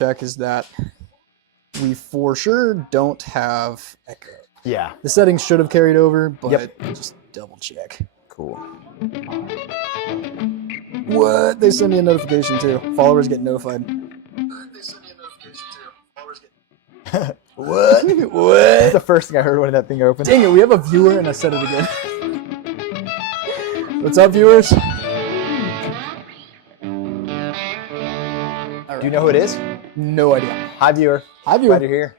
check is that we for sure don't have echo. Yeah. The settings should have carried over, but Yep. just double check. Cool. What? They send me a notification too. Followers get notified. They send me a notification too. Followers get. What? That's What? the first thing I heard when that thing opened. Dang it, we have a viewer and I said it again. What's up, viewers? Do you know who it is? No idea. Hi, viewer. Hi, viewer. Glad you're here.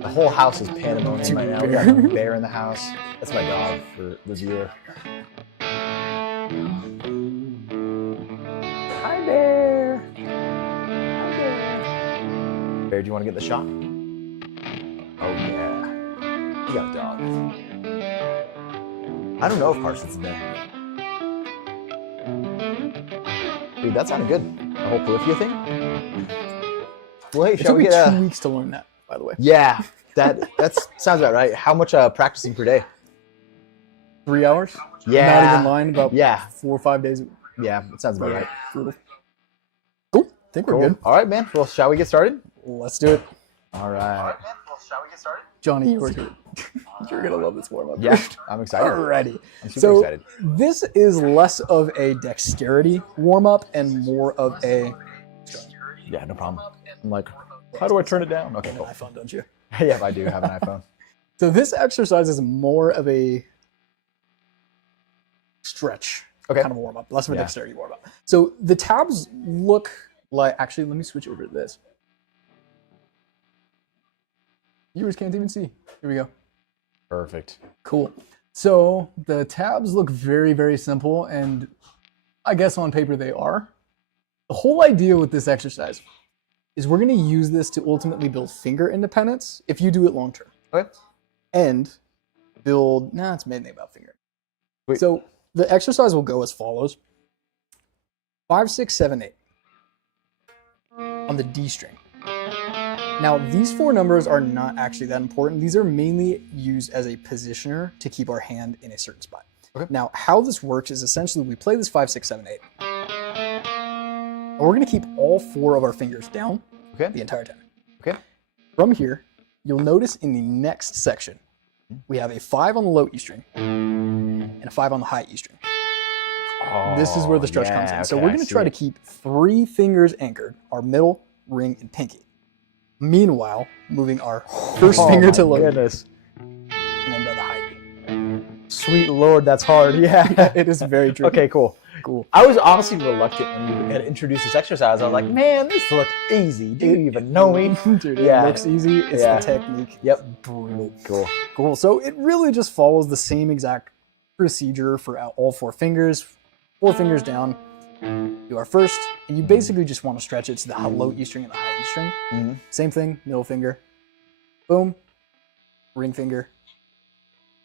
The whole house is pandemonium right now. We got a bear in the house. That's my dog for the viewer. Hi, bear. Hi, bear. Bear, do you want to get the shot? Oh, yeah. You got a dog. I don't know if Carson's in there. Dude, that sounded good. The whole Polyphia thing. Well, hey, It shall took we me get 2 weeks to learn that, by the way. Yeah, that sounds about right. How much practicing per day? 3 hours? Yeah. Not even lying, about Yeah. 4 or 5 days. Yeah, that sounds about right. Brutal. Cool. I think we're good. All right, man. Well, shall we get started? Let's do it. All right. Johnny, you're going to love this warm-up. Yeah, I'm excited. Alrighty. I'm super So excited. this is less of a dexterity warm-up and more of a... Yeah, no problem. I'm like, how do I turn it down? Okay, An cool. iPhone, don't you? Yeah, I do have an iPhone. So this exercise is more of a stretch Okay. kind of warm up, less of a Yeah. dexterity warm up. So the tabs look like, actually, let me switch over to this. Viewers can't even see. Here we go. Perfect. Cool. So the tabs look very, very simple, and I guess on paper they are. The whole idea with this exercise is we're going to use this to ultimately build finger independence if you do it long term. Okay. And build, it's mainly about finger. Wait. So the exercise will go as follows. 5, 6, 7, 8 on the D string. Now, these 4 numbers are not actually that important. These are mainly used as a positioner to keep our hand in a certain spot. Okay. Now, how this works is essentially we play this 5, 6, 7, 8. And we're going to keep all 4 of our fingers down Okay. the entire time. Okay. From here, you'll notice in the next section, we have a 5 on the low E string and a 5 on the high E string. This is where the stretch comes in. So we're going to try to keep 3 fingers anchored, our middle, ring, and pinky. Meanwhile, moving our first finger to low E goodness. and then to the high E. Sweet Lord, that's hard. Yeah. It is very tricky. Okay, cool. Cool. I was honestly reluctant when you had introduced this exercise. I was like, man, this looks easy. Do you even know me? Dude, Yeah. it looks easy. It's Yeah. the technique. Yep. Brutal. Cool. Cool. So it really just follows the same exact procedure for all 4 fingers. 4 fingers down. Do our first, and you basically just want to stretch it to the low E string and the high E string. Mhm. Same thing, middle finger. Boom. Ring finger.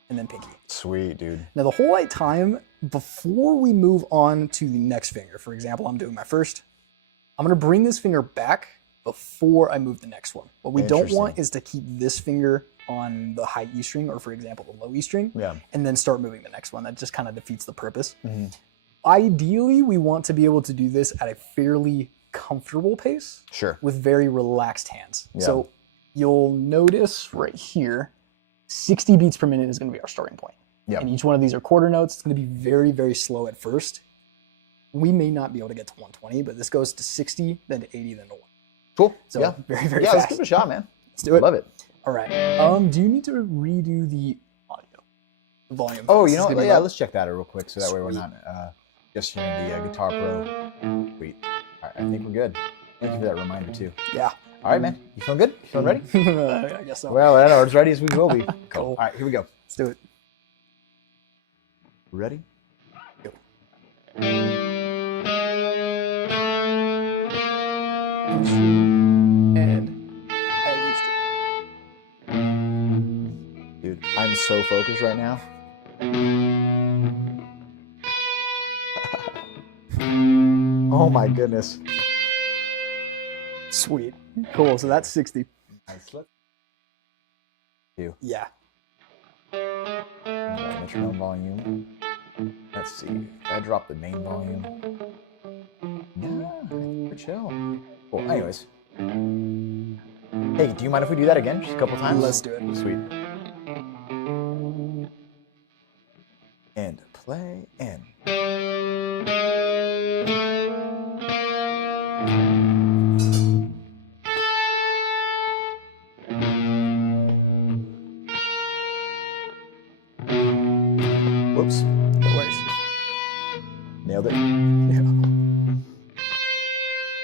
And then pinky. Sweet, dude. Now the whole time, before we move on to the next finger, for example, I'm doing my first, I'm going to bring this finger back before I move the next one. What we don't want is to keep this finger on the high E string, or for example, the low E string, Yeah. and then start moving the next one. That just kind of defeats the purpose. Mhm. Ideally, we want to be able to do this at a fairly comfortable pace Sure. with very relaxed hands. Yeah. So you'll notice right here, 60 beats per minute is going to be our starting point. Yeah. And each one of these are quarter notes. It's going to be very, very slow at first. We may not be able to get to 120, but this goes to 60, then to 80, then to 1. Cool. So yeah. very, very Yeah, fast. let's give it a shot, man. Let's do it. Love it. All right. Do you need to redo the audio? The volume? Oh, This you is know gonna what? be Yeah, loud. let's check that out real quick so that way we're Sweet. not just hearing the Guitar Pro. Sweet. All right, I think we're good. Thank you for that reminder, too. Yeah. All right, man. You feeling good? You feeling ready? I guess so. Well, I know. As ready as we will be. Cool. All right, here we go. Let's do it. Ready? Go. And high E string. Dude, I'm so focused right now. Oh my goodness. Sweet. Cool. So that's 60. Nice. Yeah. Alright, metronome volume. Let's see. I dropped the main volume. Yeah, we're chill. Cool. Anyways. Hey, do you mind if we do that again? Just a couple times? Let's do it. Sweet. And play and. Whoops. No worries. Nailed it. Yeah.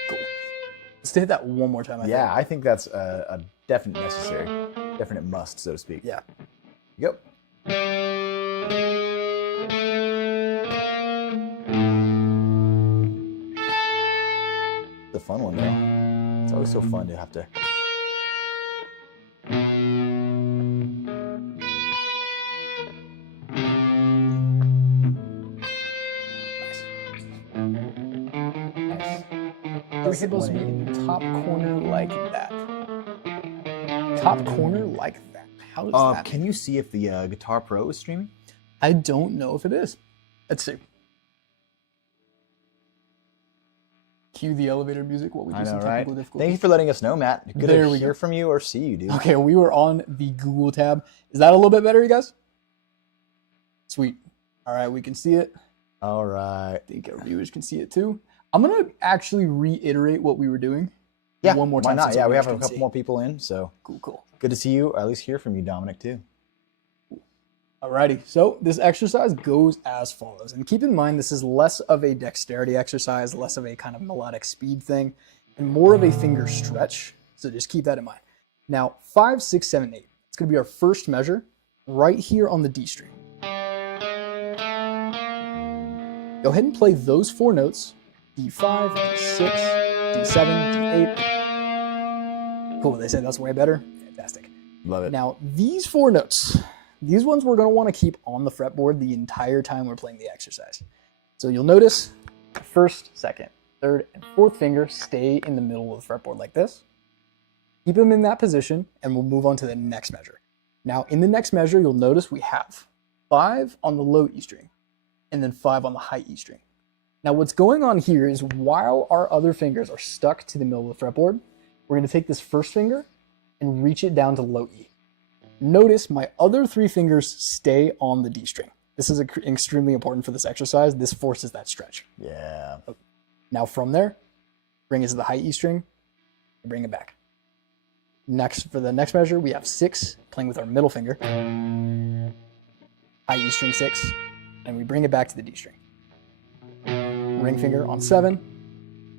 Cool. Let's hit that one more time. Yeah, I think that's a definite necessary, definite must, so to speak. Yeah. Yep. It's a fun one though. It's always so fun to have to. Nice. We're supposed to be in the top corner like that. Top corner like that. How does that? Can you see if the Guitar Pro is streaming? I don't know if it is. Let's see. Cue the elevator music while we do I know, some right? technical difficulties. Thank you for letting us know, Matt. Good There to we hear go. from you or see you, dude. Okay, we were on the Google tab. Is that a little bit better, you guys? Sweet. All right, we can see it. All right. I think our viewers can see it too. I'm gonna actually reiterate what we were doing. Yeah, one more why time. not? since Yeah, our we viewers have a can couple see. more people in, so Cool. good to see you, or at least hear from you, Dominic, too. Alrighty, so this exercise goes as follows. And keep in mind, this is less of a dexterity exercise, less of a kind of melodic speed thing, and more of a finger stretch. So just keep that in mind. Now, 5, 6, 7, 8. It's going to be our first measure right here on the D string. Go ahead and play those 4 notes, D5, D6, D7, D8. Cool, they said that's way better. Fantastic. Love it. Now, these 4 notes, these ones we're going to want to keep on the fretboard the entire time we're playing the exercise. So you'll notice the first, second, third, and fourth finger stay in the middle of the fretboard like this. Keep them in that position, and we'll move on to the next measure. Now, in the next measure, you'll notice we have 5 on the low E string, and then 5 on the high E string. Now, what's going on here is while our other fingers are stuck to the middle of the fretboard, we're going to take this first finger and reach it down to low E. Notice my other 3 fingers stay on the D string. This is extremely important for this exercise. This forces that stretch. Yeah. Now from there, bring it to the high E string and bring it back. Next, for the next measure, we have 6, playing with our middle finger. High E string 6, and we bring it back to the D string. Ring finger on 7,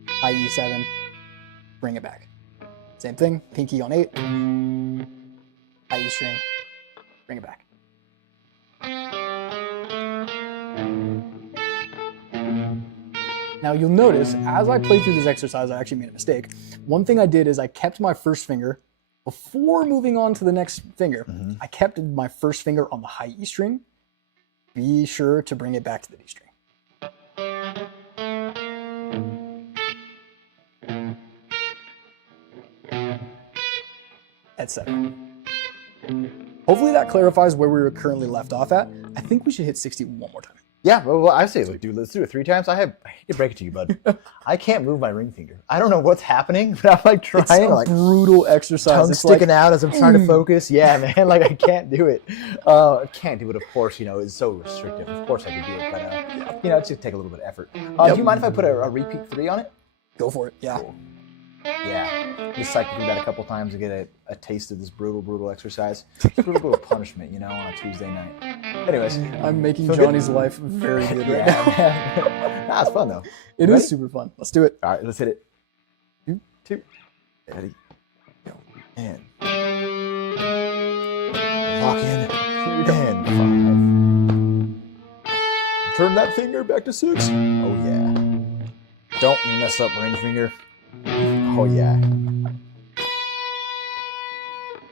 high E7, bring it back. Same thing, pinky on 8, high E string, bring it back. Now you'll notice, as I play through this exercise, I actually made a mistake. One thing I did is I kept my first finger, before moving on to the next finger, I kept my first finger on the high E string. Be sure to bring it back to the D string. Etc. Hopefully that clarifies where we were currently left off at. I think we should hit 60 one more time. Yeah, well, I say, dude, let's do it 3 times. I hate to break it to you, bud. I can't move my ring finger. I don't know what's happening, but I'm like trying, It's a like brutal exercise. tongue It's sticking like, out as I'm trying to focus. Yeah, man, like I can't do it. I can't do it, of course. You know, it's so restrictive. Of course I could do it, but you know, it's just take a little bit of effort. Do you mind if I put a repeat 3 on it? Go for it. Yeah. Cool. Yeah, just cycle through that a couple times to get a taste of this brutal exercise. It's brutal punishment, you know, on a Tuesday night. Anyways, I'm making feel good? Johnny's life very good right yeah, now. man. Nah, it's fun though. It Ready? is super fun. Let's do it. All right, let's hit it. 2, 2. Ready? Go. And. Lock in. Here we go. And 5. Turn that finger back to 6. Oh, yeah. Don't mess up ring finger. Oh, yeah.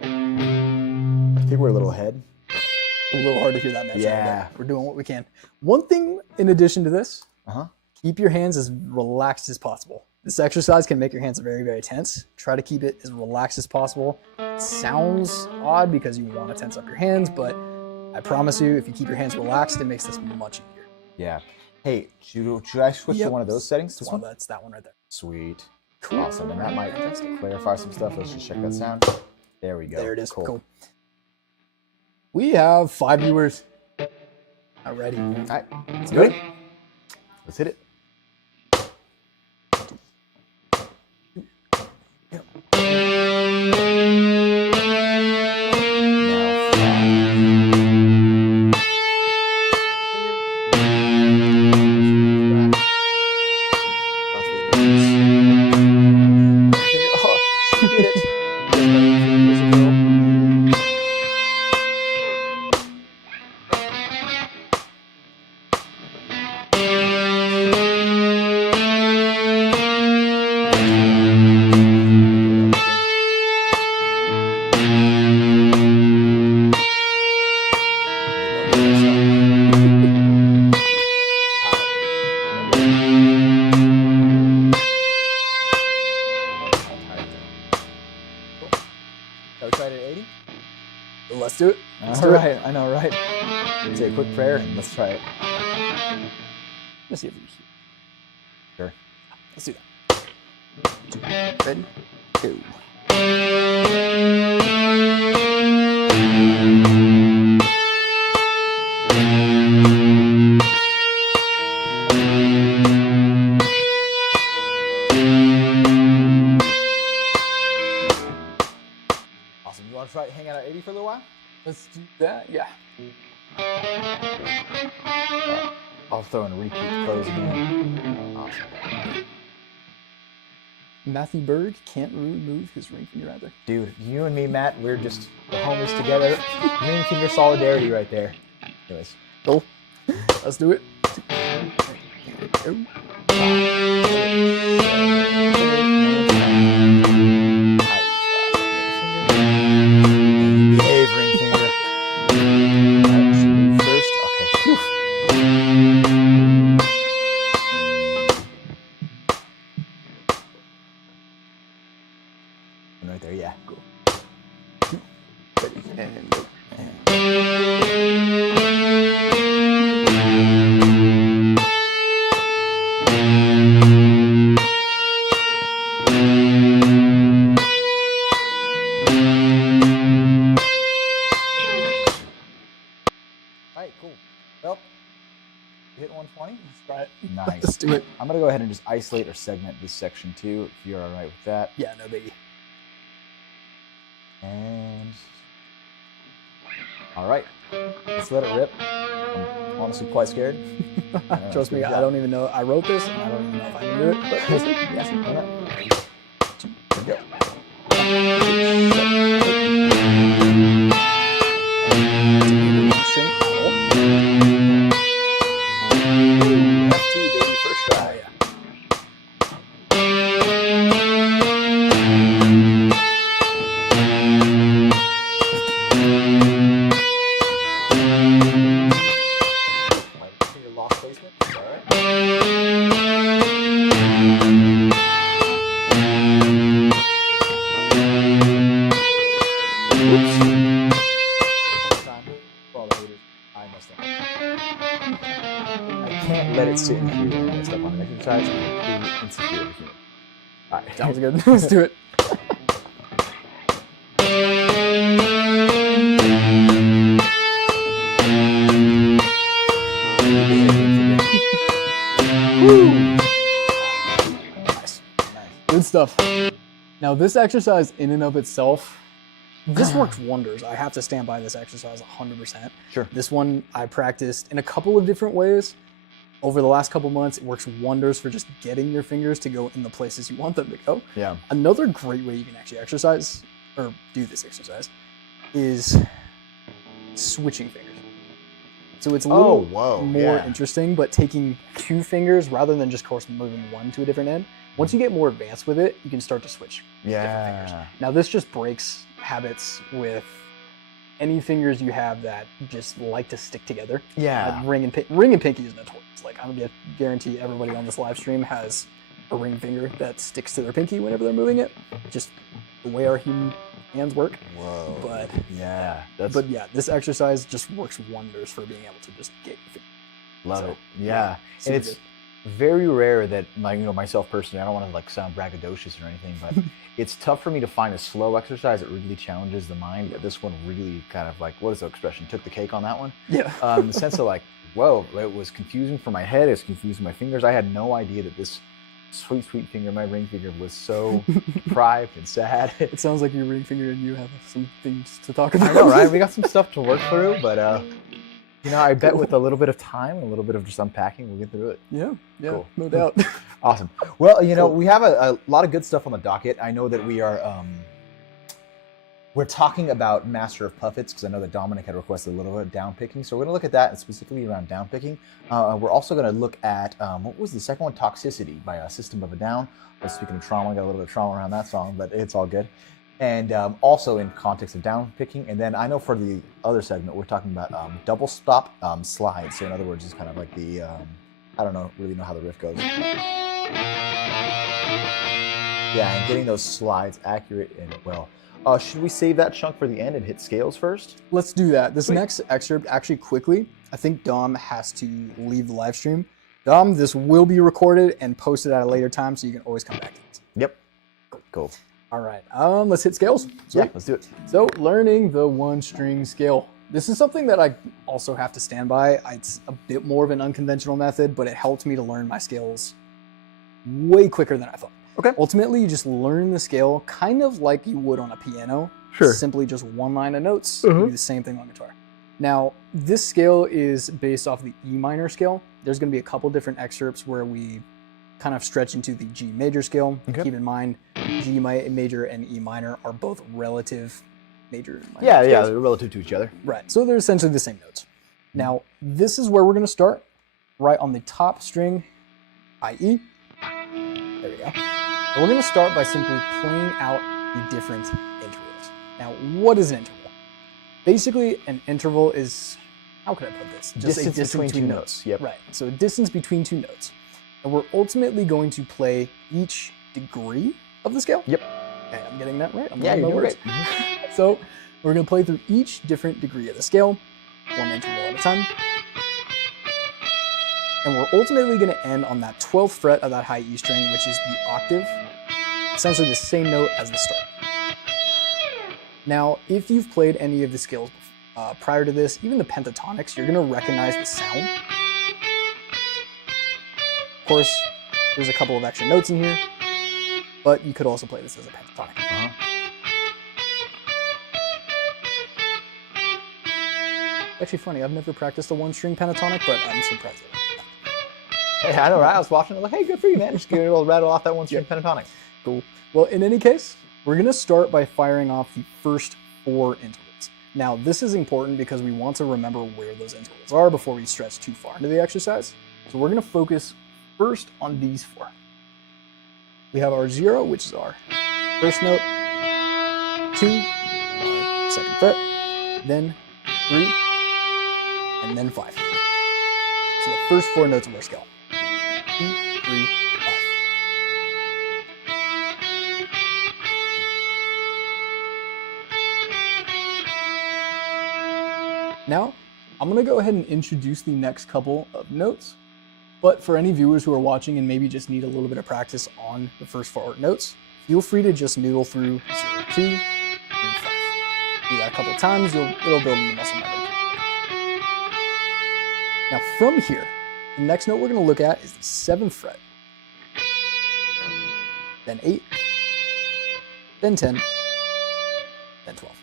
I think we're a little ahead. A little hard to hear that match. Yeah. We're doing what we can. One thing in addition to this, Uh-huh. keep your hands as relaxed as possible. This exercise can make your hands very, very tense. Try to keep it as relaxed as possible. It sounds odd because you want to tense up your hands, but I promise you, if you keep your hands relaxed, it makes this much easier. Yeah. Hey, should I switch to one of those settings? That's that one right there. Sweet. Cool. Awesome. And that might clarify some stuff. Let's just check that sound. There we go. There it is. Cool. We have 5 viewers. Alrighty. All right. Let's do it. Let's hit it. Let's do it. All right. I know, right? Say a quick prayer and let's try it. Let's see if we can. Sure. Let's do that. Ready? Go. Awesome. You want to try hang out at 80 for a little while? Let's do that. Yeah. I'll throw in a repeat close again. Awesome. Matthew Berg can't really move his ring finger either. Dude, you and me, Matt, we're just the homies together. Ring finger solidarity right there. Anyways. Cool. Let's do it. Go. Behave, ring finger. Alright, should move first. Okay. One right there, yeah. Cool. Ready and go. Alright, cool. Well, you hit 120? Let's try it. Nice. Let's do it. I'm going to go ahead and just isolate or segment this section too, if you're alright with that. Yeah, no biggie. And all right, let's let it rip. I'm honestly quite scared. Trust me, I don't even know. I wrote this, and I don't even know if I can do it. But we'll see. Yes. All right. Here we go. Straight out. F2, baby, first try. Finger lost placement. All right. Oops. One time. For all the haters, I messed up. I can't let it sit in here and mess up on the exercise. I'm too insecure with it. All right. Sounds good. Let's do it. Nice. Good stuff. Now, this exercise in and of itself, this works wonders. I have to stand by this exercise 100%. Sure. This one I practiced in a couple of different ways. Over the last couple months, it works wonders for just getting your fingers to go in the places you want them to go. Yeah. Another great way you can actually exercise, or do this exercise, is switching fingers. So it's a little more interesting, but taking 2 fingers rather than just, of course, moving one to a different end. Once you get more advanced with it, you can start to switch different fingers. Now, this just breaks habits with any fingers you have that just like to stick together. Yeah. Ring and pinky is notorious. Like, I'm gonna guarantee everybody on this live stream has a ring finger that sticks to their pinky whenever they're moving it. Just the way our human hands work. Whoa. But yeah, this exercise just works wonders for being able to just get your finger. Love it. Yeah. And super it's good. very rare that myself personally, I don't want to like sound braggadocious or anything, but it's tough for me to find a slow exercise that really challenges the mind. This one really kind of like, what is the expression? Took the cake on that one. Yeah. In the sense of like, whoa, it was confusing for my head. It was confusing my fingers. I had no idea that this sweet finger, my ring finger, was so deprived and sad. It sounds like your ring finger and you have some things to talk about. I know, right? We got some stuff to work through, but I bet with a little bit of time and a little bit of just unpacking, we'll get through it. Yeah, Cool. no doubt. Awesome. Well, Cool. we have a lot of good stuff on the docket. I know that we are we're talking about Master of Puppets because I know that Dominic had requested a little bit of down picking. So we're going to look at that and specifically around down picking. We're also going to look at, what was the second one? Toxicity by System of a Down. Speaking of trauma, I got a little bit of trauma around that song, but it's all good. And also in context of down picking. And then I know for the other segment, we're talking about double stop slides. So in other words, it's kind of like the, I don't really know how the riff goes. Yeah, and getting those slides accurate and well. Should we save that chunk for the end and hit scales first? Let's do that. This Sweet. next excerpt, actually quickly, I think Dom has to leave the live stream. Dom, this will be recorded and posted at a later time, so you can always come back to this. Yep. Cool. All right, let's hit scales. Yeah, let's do it. So, learning the one-string scale. This is something that I also have to stand by. It's a bit more of an unconventional method, but it helped me to learn my scales way quicker than I thought. Okay. Ultimately, you just learn the scale kind of like you would on a piano. Sure. Simply just one line of notes. You do the same thing on guitar. Now, this scale is based off the E minor scale. There's going to be a couple different excerpts where we kind of stretch into the G major scale. Okay. Keep in mind, G major and E minor are both relative major and minor Yeah, scales. they're relative to each other. Right, so they're essentially the same notes. Now, this is where we're going to start, right on the top string, i.e. There we go. And we're going to start by simply playing out the different intervals. Now, what is an interval? Basically, an interval is, how can I put this? Just a Distance between two notes. Yep. Right, so a distance between two notes. And we're ultimately going to play each degree of the scale. Yep. Okay, I'm getting that right? I'm Yeah, learning you're my doing words. great. So we're going to play through each different degree of the scale, one interval at a time. And we're ultimately going to end on that 12th fret of that high E string, which is the octave, essentially the same note as the start. Now, if you've played any of the scales prior to this, even the pentatonics, you're going to recognize the sound. Of course, there's a couple of extra notes in here, but you could also play this as a pentatonic. Actually funny, I've never practiced a one-string pentatonic, but I'm surprised. Hey, I know, right? I was watching it like, hey, good for you, man. Just getting a little rattle off that one string pentatonic. Cool. Well, in any case, we're going to start by firing off the first 4 intervals. Now, this is important because we want to remember where those intervals are before we stretch too far into the exercise. So we're going to focus first on these 4. We have our 0, which is our first note, 2, our second fret, then 3, and then 5. So the first 4 notes of our scale. 2, 3, 5. Now, I'm going to go ahead and introduce the next couple of notes, but for any viewers who are watching and maybe just need a little bit of practice on the first 4 notes, feel free to just noodle through 0, 2, 3, 5. Do that a couple of times, it'll build in the muscle memory. Now from here, the next note we're going to look at is the 7th fret, then 8, then 10, then 12.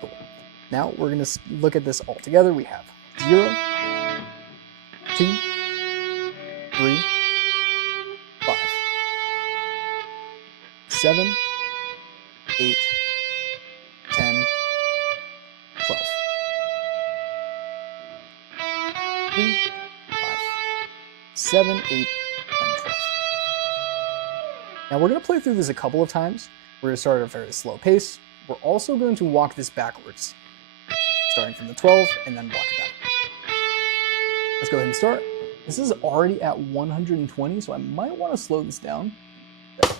Cool. Now we're going to look at this all together. We have 0, 2, 3, 5, 7, 8, 10, 12. 3, 5, 7, 8, and 12. Now we're going to play through this a couple of times. We're going to start at a very slow pace. We're also going to walk this backwards, starting from the 12 and then walk it back. Let's go ahead and start. This is already at 120, so I might want to slow this down. Yeah,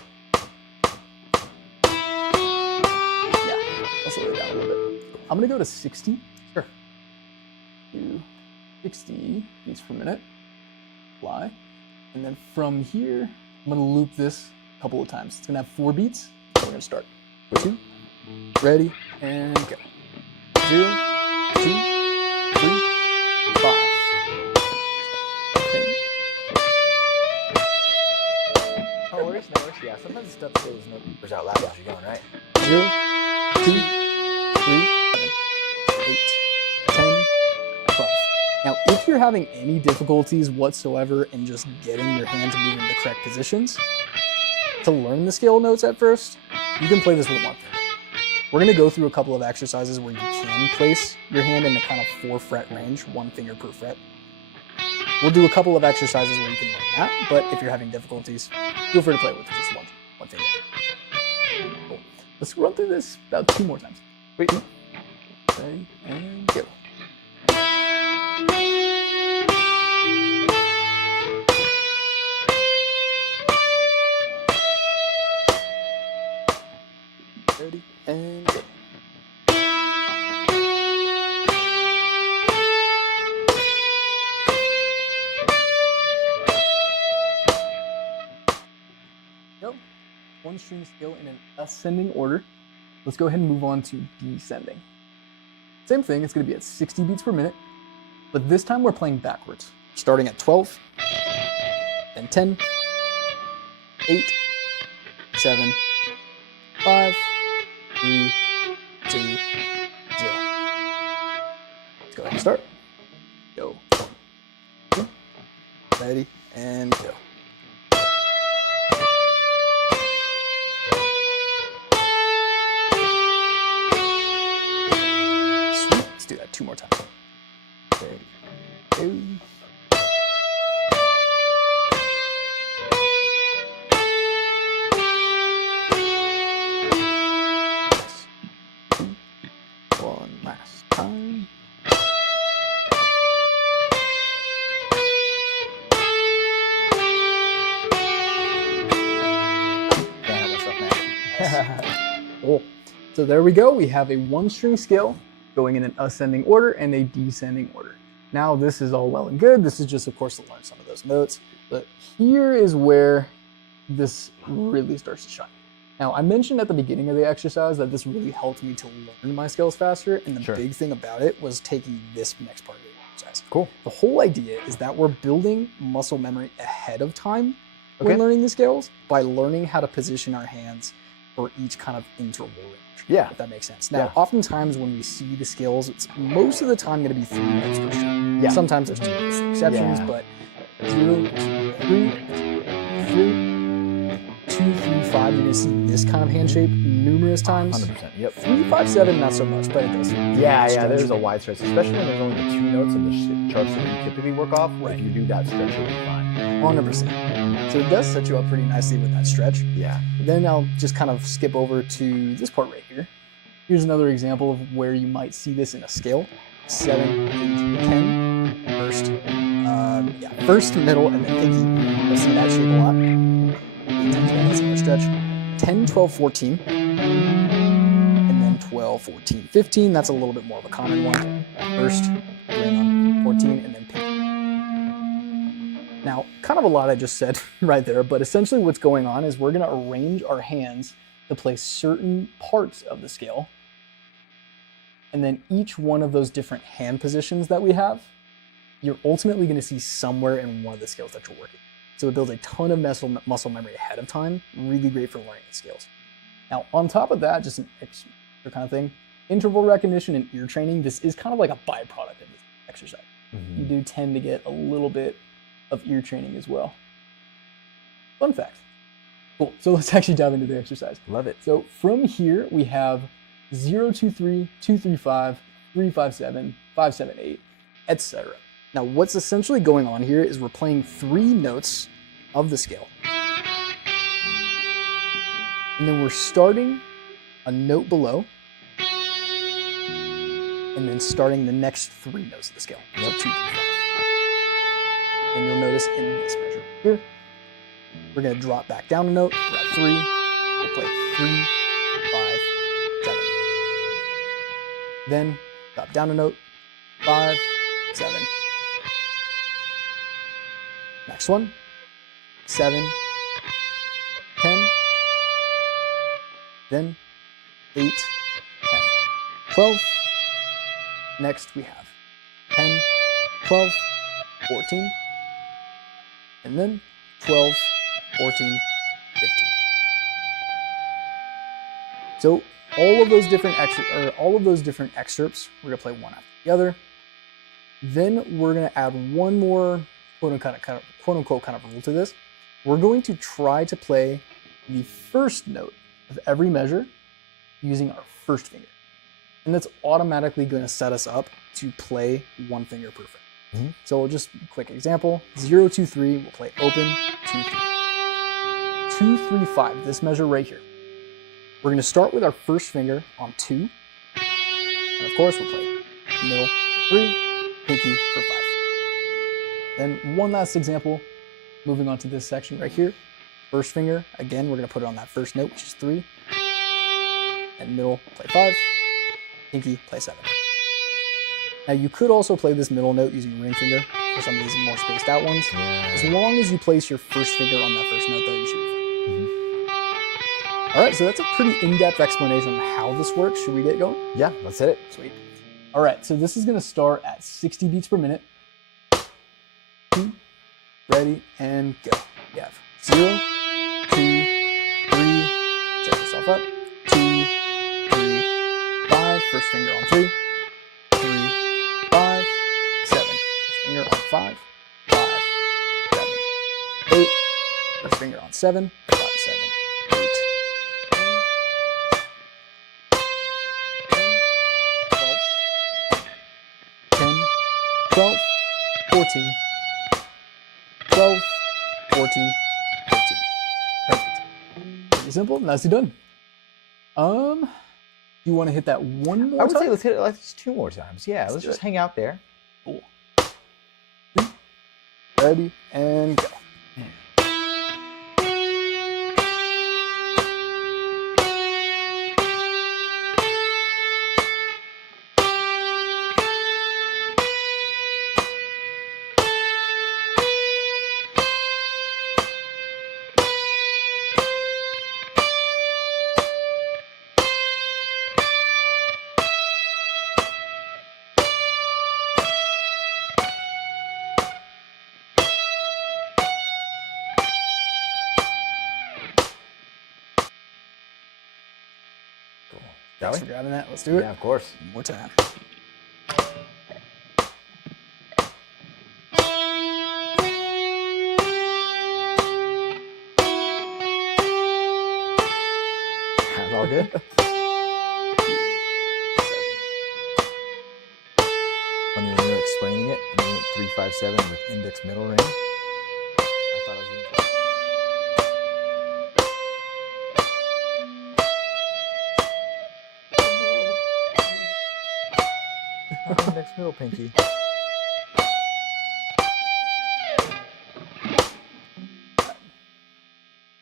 I'll slow it down a little bit. I'm going to go to 60. Sure. 2, 60 beats per minute. Fly. And then from here, I'm gonna loop this a couple of times. It's gonna have 4 beats. So we're gonna start. 2, ready, and go. 0, 2, 3, 5. Okay. No worries, no worries. Yeah, sometimes stuff goes numbers out loud as you're going, right? 0, 2, 3, 8, 10, 12. Now, if you're having any difficulties whatsoever in just getting your hand to move in the correct positions, to learn the scale notes at first, you can play this with 1 finger. We're going to go through a couple of exercises where you can place your hand in the kind of 4 fret range, 1 finger per fret. We'll do a couple of exercises where you can learn that, but if you're having difficulties, feel free to play with just one finger. Cool. Let's run through this about 2 more times. Wait. Ready, and go. Ready, and go. Go. 1 string scale in an ascending order. Let's go ahead and move on to descending. Same thing, it's going to be at 60 beats per minute, but this time we're playing backwards. Starting at 12, then 10, 8, 7, 5, 3, 2, 0. Let's go ahead and start. Go. 1, 2, ready, and go. Sweet. Let's do that 2 more times. Ready, go. One last time. Can't help myself now. Cool. So there we go. We have a 1 string scale going in an ascending order and a descending order. Now this is all well and good. This is just, of course, to learn some of those notes. But here is where this really starts to shine. Now, I mentioned at the beginning of the exercise that this really helped me to learn my scales faster, and the big thing about it was taking this next part of the exercise. Cool. The whole idea is that we're building muscle memory ahead of time when learning the scales by learning how to position our hands for each kind of interval range. Yeah. If that makes sense. Now, oftentimes when we see the scales, it's most of the time going to be 3 notes per string. Yeah. Sometimes there's 2 exceptions, but 0, 2, 3, 2, 3, 5, you're going to see this kind of hand shape numerous times. 100%. Yep. 3, 5, 7, not so much, but it does. Yeah, there's a wide stretch, especially when there's only the 2 notes in the charts that you typically work off. Right. If you do that stretch, you'll be fine. 100%. So it does set you up pretty nicely with that stretch. Yeah. Then I'll just kind of skip over to this part right here. Here's another example of where you might see this in a scale. 7, 8, 10. First, middle, and then pinky. You'll see that shape a lot. 8, 10, 12, that's another stretch. 10, 12, 14. And then 12, 14, 15. That's a little bit more of a common one. First, ring on 14, and then pinky. Now, kind of a lot I just said right there, but essentially what's going on is we're going to arrange our hands to play certain parts of the scale. And then each one of those different hand positions that we have, you're ultimately going to see somewhere in one of the scales that you're working. So it builds a ton of muscle memory ahead of time. Really great for learning the scales. Now, on top of that, just an extra kind of thing, interval recognition and ear training, this is kind of like a byproduct of this exercise. Mm-hmm. You do tend to get a little bit of ear training as well. Fun fact. Cool. So let's actually dive into the exercise. Love it. So from here, we have 0, 2, 3, 2, 3, 5, 3, 5, 7, 5, 7, 8, etc. Now, what's essentially going on here is we're playing 3 notes of the scale. And then we're starting a note below, and then starting the next 3 notes of the scale. So 2, 3, 5. And you'll notice in this measure here, we're going to drop back down a note. We're at 3. We'll play 3, 5, 7. Then drop down a note. 5, 7, Next one, 7, 10, then 8, 10, 12. Next we have 10, 12, 14, and then 12, 14, 15. So all of those different excerpts, we're gonna play one after the other. Then we're gonna add one more quote unquote kind of rule to this. We're going to try to play the first note of every measure using our first finger. And that's automatically going to set us up to play one finger perfect. Mm-hmm. So just a quick example, 0, 2, 3, we'll play open, 2, 3. 2, 3, 5, this measure right here. We're going to start with our first finger on 2. And of course, we'll play middle for 3, pinky for 5. Then one last example, moving on to this section right here. First finger, again, we're going to put it on that first note, which is 3. And middle, play 5. Pinky, play 7. Now you could also play this middle note using your ring finger for some of these more spaced out ones. Yeah. As long as you place your first finger on that first note, though, you should be fine. Mm-hmm. All right, so that's a pretty in-depth explanation on how this works. Should we get going? Yeah, let's hit it. Sweet. All right, so this is going to start at 60 beats per minute. 2, ready, and go. You have 0, 2, 3, set yourself up, 2, 3, 5, first finger on 3, 3, 5, 7, first finger on 5, 5, 7, 8, first finger on 7, 5, 7, 8, 10, 12, 14, 12, 14, 15. Perfect. Pretty simple. Nicely done. You want to hit that one more time? I would say let's hit it like 2 more times. Yeah, let's just hang out there. Cool. Ready, and go. Thanks for grabbing that. Let's do it. Yeah, of course. One more time. That's all good. When you were explaining it, and you went 3, 5, 7 with index middle ring. I thought I was doing index middle pinky.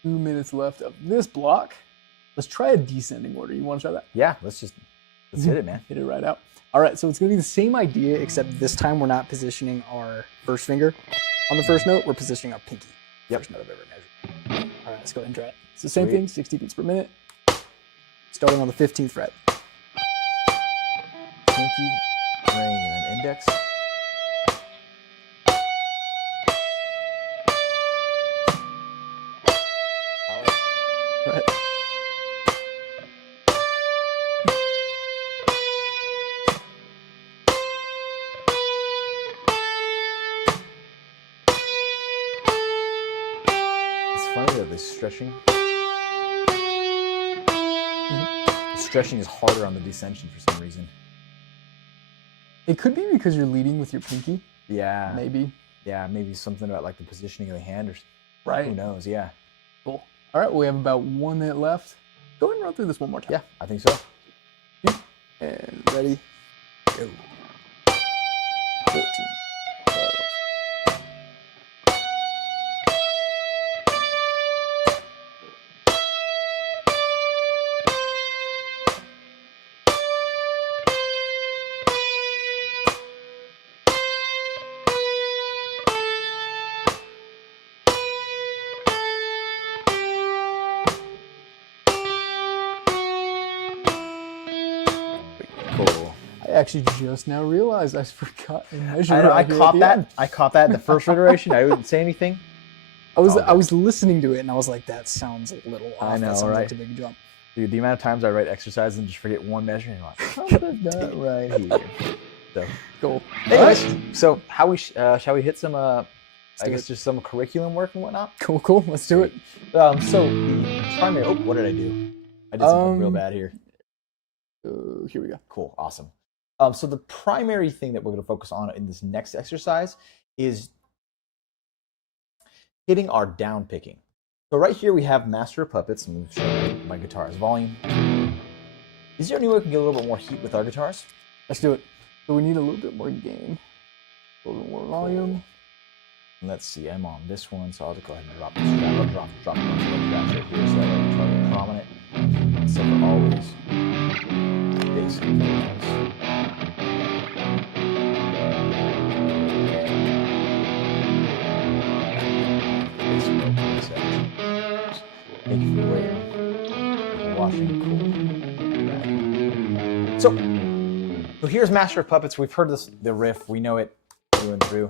2 minutes left of this block. Let's try a descending order. You want to try that? Yeah, let's hit it, man. Hit it right out. All right, so it's going to be the same idea, except this time we're not positioning our first finger on the first note. We're positioning our pinky. First note of every measure. All right, let's go ahead and try it. It's the same thing, 60 beats per minute. Starting on the 15th fret. Pinky, ring, and then index. Right. It's funny that the stretching. The stretching is harder on the descension for some reason. It could be because you're leading with your pinky. Yeah. Maybe. Yeah, maybe something about like the positioning of the hand or right. Who knows? Yeah. Cool. All right, we have about 1 minute left. Go ahead and run through this one more time. Yeah, I think so. And ready, go. 14, 12. actually just now realized I forgot to measure. I caught that. I caught that in the first iteration. I didn't say anything. I was listening to it and I was like, that sounds a little off. I know, that sounds right? like a big jump. Dude, the amount of times I write exercises and just forget one measure, and you're like, I'll put that right here. So Cool. anyways, so how we shall we hit some I do guess it. just some curriculum work and whatnot. Cool. Let's do it. So the primary. Oh, what did I do? I did something real bad here. Here we go. Cool, awesome. So the primary thing that we're going to focus on in this next exercise is hitting our down picking. So right here we have Master of Puppets. I'm going to show my guitar's volume. Is there any way we can get a little bit more heat with our guitars? Let's do it. So we need a little bit more gain, a little bit more volume. Let's see, I'm on this one, so I'll just go ahead and drop the strap, drop the straps right here so that way guitar is prominent. Except for always basic vocals. Basic vocals section. Thank you for waiting. Watching cool. So here's Master of Puppets. We've heard the riff. We know it through and through.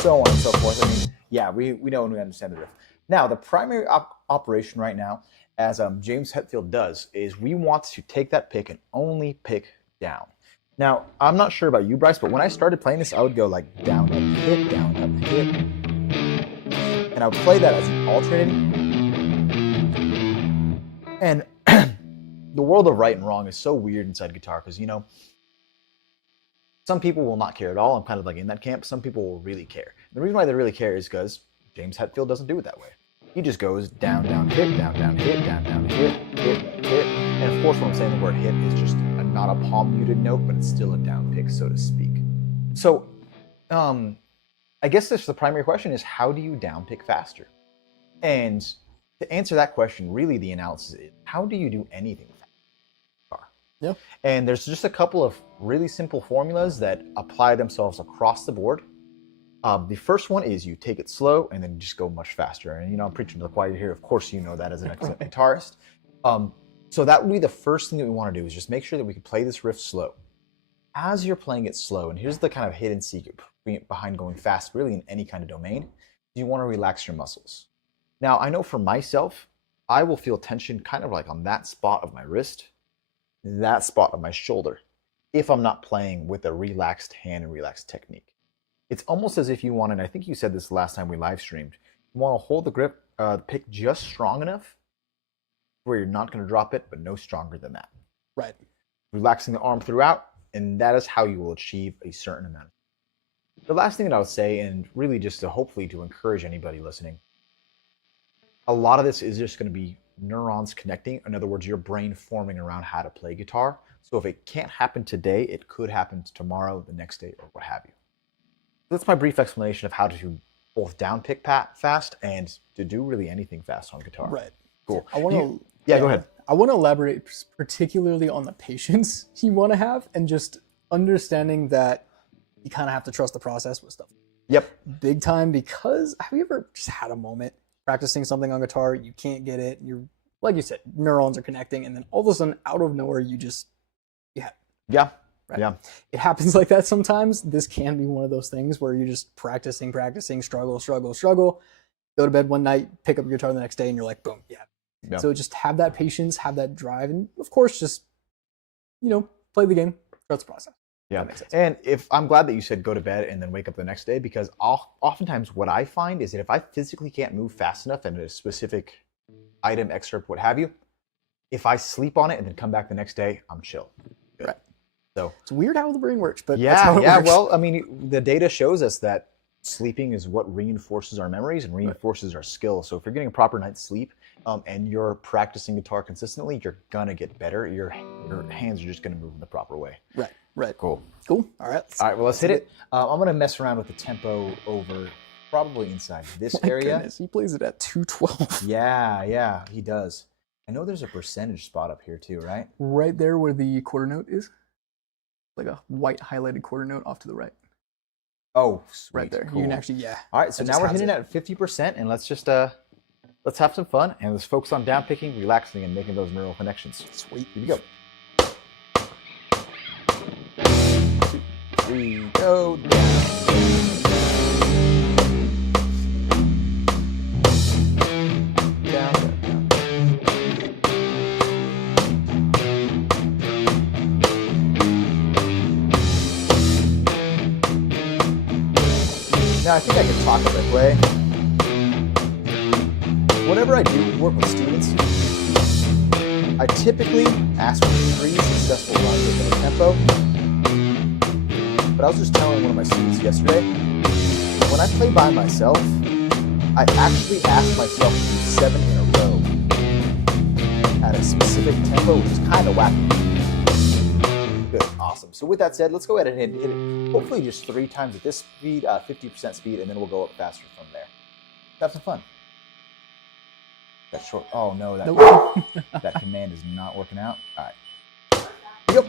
So on and so forth. I mean, yeah, we know and we understand the riff. Now, the primary operation right now, as James Hetfield does, is we want to take that pick and only pick down. Now, I'm not sure about you, Bryce, but when I started playing this, I would go like down, up, hit, down, up, hit. And I would play that as an alternating. And the world of right and wrong is so weird inside guitar because, you know, some people will not care at all. I'm kind of like in that camp. Some people will really care. The reason why they really care is because James Hetfield doesn't do it that way. He just goes down, down, hit, down, down, hit, down, down, hit, hit, hit. And of course, when I'm saying the word hit, it's just not a palm muted note, but it's still a down pick, so to speak. So, I guess the primary question is, how do you down pick faster? And to answer that question, really the analysis is, how do you do anything faster? Yeah. And there's just a couple of really simple formulas that apply themselves across the board. The first one is you take it slow and then just go much faster. And, you know, I'm preaching to the choir here. Of course, you know that as an excellent guitarist. So that would be the first thing that we want to do is just make sure that we can play this riff slow. As you're playing it slow, and here's the kind of hidden secret behind going fast, really in any kind of domain, you want to relax your muscles. Now, I know for myself, I will feel tension kind of like on that spot of my wrist, that spot of my shoulder, if I'm not playing with a relaxed hand and relaxed technique. It's almost as if you want, and I think you said this last time we live streamed, you want to hold the grip, pick just strong enough where you're not going to drop it, but no stronger than that. Right. Relaxing the arm throughout, and that is how you will achieve a certain amount. The last thing that I would say, and really just to hopefully to encourage anybody listening, a lot of this is just going to be neurons connecting. In other words, your brain forming around how to play guitar. So if it can't happen today, it could happen tomorrow, the next day, or what have you. That's my brief explanation of how to both down pick fast and to do really anything fast on guitar. Right. Cool. I want to. Yeah, go ahead. I want to elaborate particularly on the patience you want to have and just understanding that you kind of have to trust the process with stuff. Yep. Big time, because have you ever just had a moment practicing something on guitar, you can't get it, you're, like you said, neurons are connecting, and then all of a sudden, out of nowhere, Yeah. Right? Yeah. It happens like that sometimes. This can be one of those things where you're just practicing, struggle, go to bed one night, pick up your guitar the next day, and you're like, boom, yeah. So just have that patience, have that drive, and of course, just, you know, play the game, trust the process. Yeah, and if I'm glad that you said go to bed and then wake up the next day, because oftentimes what I find is that if I physically can't move fast enough in a specific item, excerpt, what have you, if I sleep on it and then come back the next day, I'm chill. Good. Right. So it's weird how the brain works, but yeah, that's how it works. Well, I mean, the data shows us that sleeping is what reinforces our memories and reinforces our skills. So if you're getting a proper night's sleep and you're practicing guitar consistently, you're gonna get better. Your hands are just gonna move in the proper way. Right. Cool. All right. Well, let's hit it. I'm gonna mess around with the tempo over probably inside this area. Goodness, he plays it at 212. Yeah, he does. I know there's a percentage spot up here too, right? Right there where the quarter note is. Like a white highlighted quarter note off to the right. Oh, sweet. right there. Cool. You can actually, yeah. All right, so now we're hitting at 50%, and let's just let's have some fun and let's focus on down picking, relaxing, and making those neural connections. Sweet. Here we go. 2, 3, go down. Now I think I can talk as I play. Whenever I do work with students, I typically ask for 3 successful runs within a tempo. But I was just telling one of my students yesterday, when I play by myself, I actually ask myself to do 7 in a row at a specific tempo, which is kind of wacky. Good, awesome. So with that said, let's go ahead and hit it hopefully just 3 times at this speed, 50% speed, and then we'll go up faster from there. Have some fun. That short, oh no, that command is not working out. All right, here we go.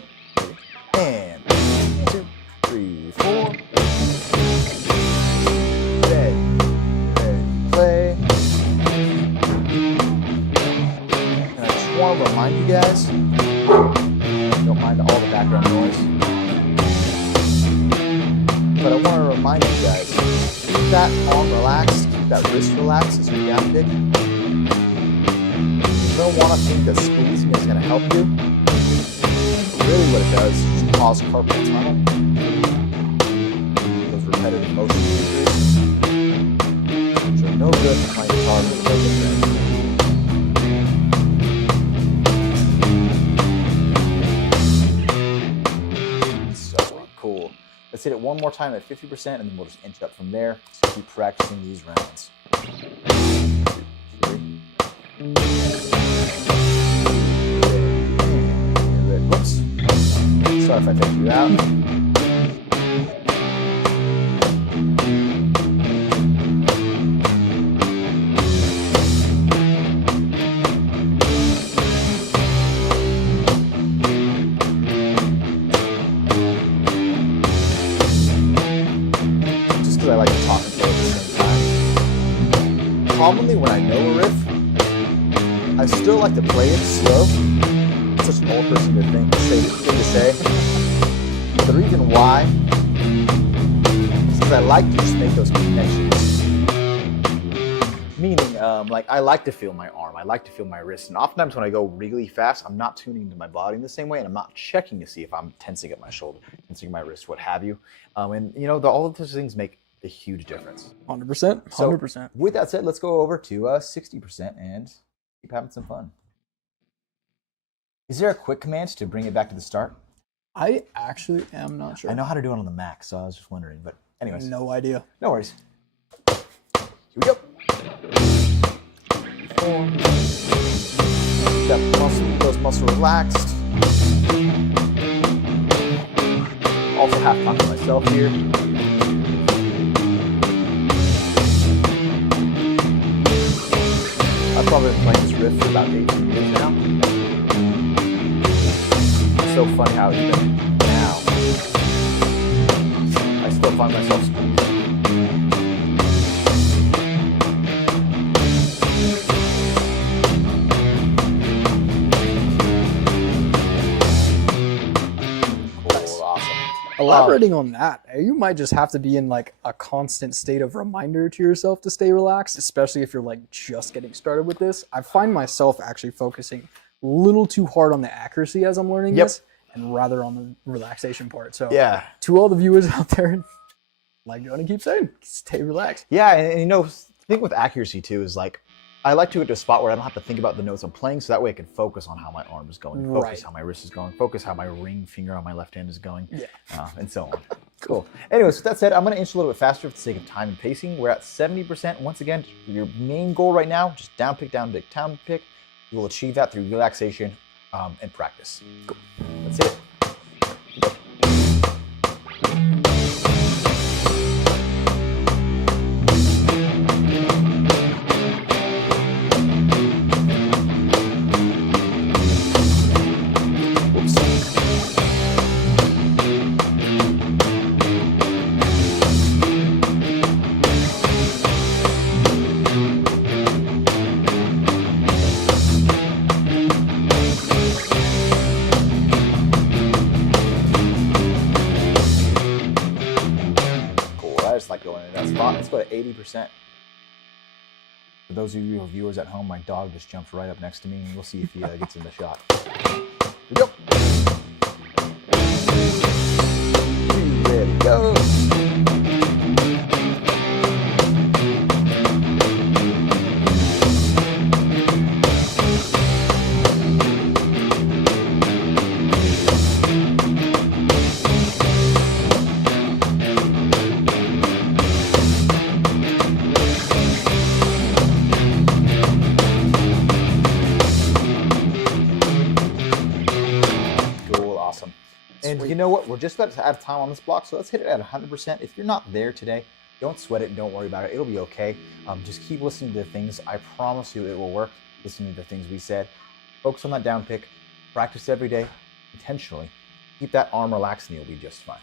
And 1, 2, 3, 4. Ready, play. And I just want to remind you guys, don't mind all the background noise, but I want to remind you guys, keep that arm relaxed, keep that wrist relaxed as you down pick. You don't want to think that squeezing is going to help you. Really what it does is just cause carpal tunnel. Those repetitive motion injuries, which are no good for playing guitar with a so cool. Let's hit it one more time at 50%, and then we'll just inch up from there. So keep practicing these rounds. 2, 3. Whoops. Sorry if I take you out. Just because I like to talk and play at the same time. Commonly when I know a riff, I still like to play it slow. It's such an old person thing to say. But the reason why is because I like to just make those connections. Meaning, like I like to feel my arm, I like to feel my wrist, and oftentimes when I go really fast, I'm not tuning into my body in the same way, and I'm not checking to see if I'm tensing at my shoulder, tensing my wrist, what have you. And you know, all of those things make a huge difference. 100%. 100%. So, with that said, let's go over to 60% and keep having some fun. Is there a quick command to bring it back to the start? I actually am not sure. I know how to do it on the Mac, so I was just wondering. But anyways. No idea. No worries. Here we go. 4. Got those muscles relaxed. Also half talking to myself here. I've probably been playing this riff for about 18 years now. It's so funny how even now, I still find myself squeezing. Cool, awesome. Elaborating on that, you might just have to be in like a constant state of reminder to yourself to stay relaxed, especially if you're like just getting started with this. I find myself actually focusing a little too hard on the accuracy as I'm learning this, and rather on the relaxation part. So Yeah. to all the viewers out there, like Johnny keeps saying, stay relaxed. Yeah, and you know, the thing with accuracy too is like, I like to get to a spot where I don't have to think about the notes I'm playing, so that way I can focus on how my arm is going, focus Right. how my wrist is going, focus how my ring finger on my left hand is going, Yeah. and so on. Cool. Anyways, with that said, I'm going to inch a little bit faster for the sake of time and pacing. We're at 70%. Once again, your main goal right now, just down pick, down pick, down pick. You will achieve that through relaxation and practice. Cool. Let's hit it. go to 80%. For those of you viewers at home, my dog just jumped right up next to me, and we'll see if he gets in the shot. Here we go. There we go. And you know what? We're just about out of time on this block, so let's hit it at 100%. If you're not there today, don't sweat it. Don't worry about it. It'll be okay. Just keep listening to the things. I promise you it will work. Listening to the things we said. Focus on that down pick. Practice every day, intentionally. Keep that arm relaxed and you'll be just fine.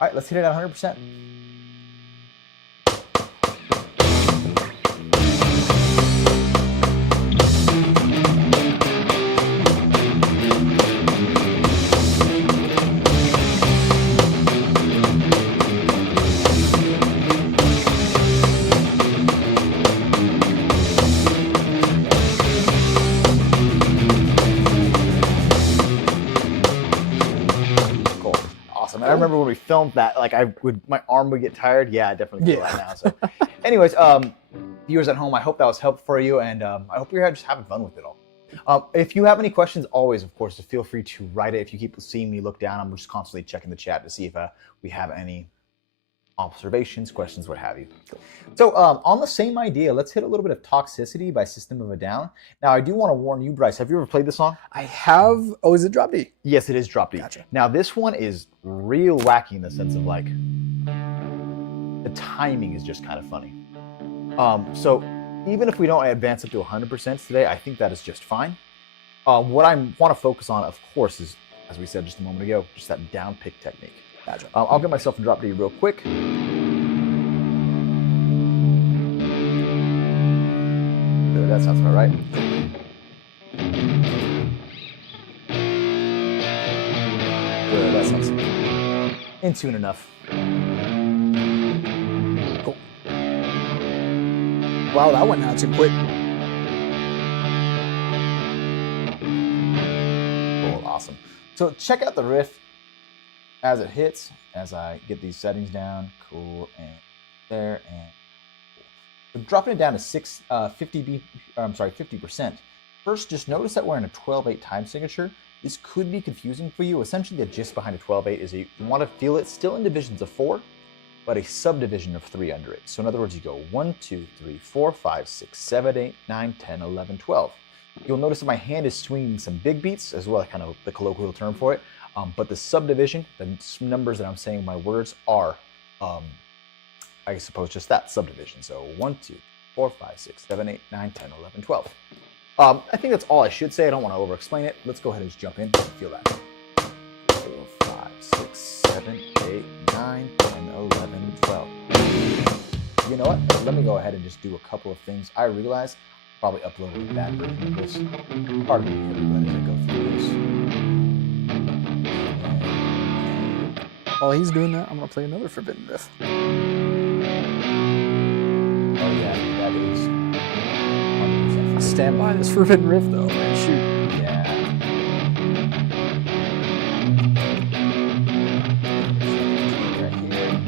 All right, let's hit it at 100%. I remember when we filmed that, like my arm would get tired. Yeah, I definitely feel that now. So, anyways, viewers at home, I hope that was helpful for you, and I hope you're just having fun with it all. If you have any questions, always, of course, feel free to write it. If you keep seeing me look down, I'm just constantly checking the chat to see if we have any observations, questions, what have you. So on the same idea, let's hit a little bit of Toxicity by System of a Down. Now, I do want to warn you, Bryce, have you ever played this song? I have. Oh, is it Drop D? Yes, it is Drop D. Gotcha. Now, this one is real wacky in the sense of like, the timing is just kind of funny. So even if we don't advance up to 100% today, I think that is just fine. What I want to focus on, of course, is, as we said just a moment ago, just that down pick technique. Gotcha. I'll get myself in Drop D real quick. That sounds about right. That sounds in tune enough. Cool. Wow, that went out too quick. Cool, awesome. So check out the riff as it hits, as I get these settings down. Cool, and there, and cool. So dropping it down to 50%. First, just notice that we're in a 12/8 time signature. This could be confusing for you. Essentially, the gist behind a 12/8 is you want to feel it still in divisions of 4, but a subdivision of 3 under it. So in other words, you go 1, 2, 3, 4, 5, 6, 7, 8, 9, 10, 11, 12. You'll notice that my hand is swinging some big beats, as well as kind of the colloquial term for it. But the subdivision, the numbers that I'm saying my words are, I suppose, just that subdivision. So 1, 2, 4, 5, 6, 7, 8, 9, 10, 11, 12. I think that's all I should say. I don't want to over-explain it. Let's go ahead and just jump in and feel that. 4, 5, 6, 7, 8, 9, 10, 11, 12. You know what? Let me go ahead and just do a couple of things. I realize I probably uploaded a bad version of this. Pardon me, everybody, as I go through this. While he's doing that, I'm going to play another Forbidden Riff. Oh, yeah, that is 100%. Stand by this Forbidden Riff, though. Man, shoot. Yeah. Right here.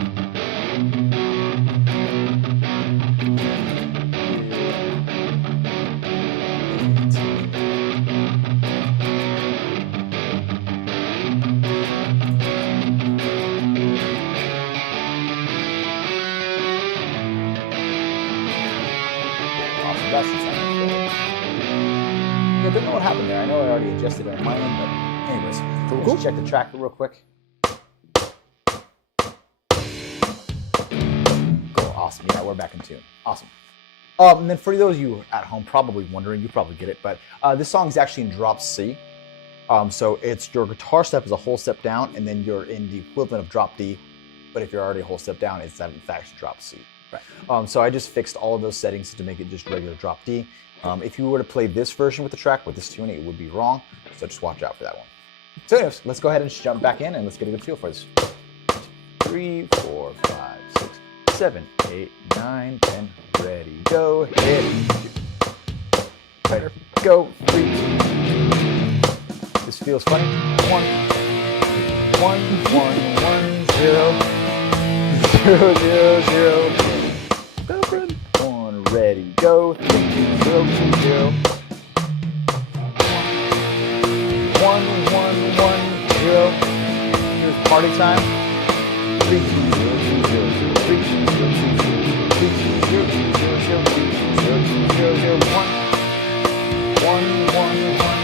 Awesome. That should sound good. Yeah, don't know what happened there. I know I already adjusted it on my end, but anyways, let's check the track real quick. Cool, awesome. Yeah, we're back in tune. Awesome. And then for those of you at home probably wondering, you probably get it, but this song is actually in drop C. So it's your guitar step is a whole step down, and then you're in the equivalent of drop D. But if you're already a whole step down, it's in fact drop C. Right. So I just fixed all of those settings to make it just regular drop D. If you were to play this version with the track with this tuning, it would be wrong. So just watch out for that one. So anyways, let's go ahead and just jump back in and let's get a good feel for this. 3, 4, 5, 6, 7, 8, 9, 10. Ready, go, hit. Ready, go, 3. This feels funny. 1, 1, 0, 0, 0, 0. Girlfriend. 1, ready, go, 3, 0, 0. 1, 1, 1, 0. Here's party time. 3, 2, 0, 2, 0, 0, 3, 2, 0, 2, 0, 3, 2, 0, 2, 0, 0, 3, 2, 0, 2, 0, 1, 1, 1, 1,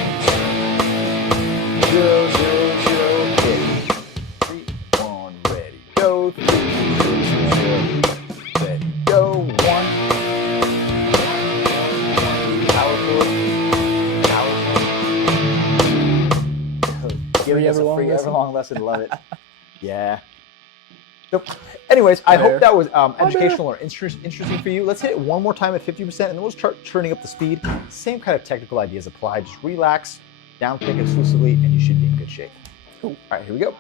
0, 0, 0, hit. 3, 1, ready, go, 3, 2, 0, 2, 0, ready, go, 1. Power chord. Giving us a free Everlong lesson. Love it. Yeah. So, anyways, I hope that was educational or interesting for you. Let's hit it one more time at 50%, and then we'll start turning up the speed. Same kind of technical ideas apply. Just relax, down pick exclusively, and you should be in good shape. Cool. All right, here we go.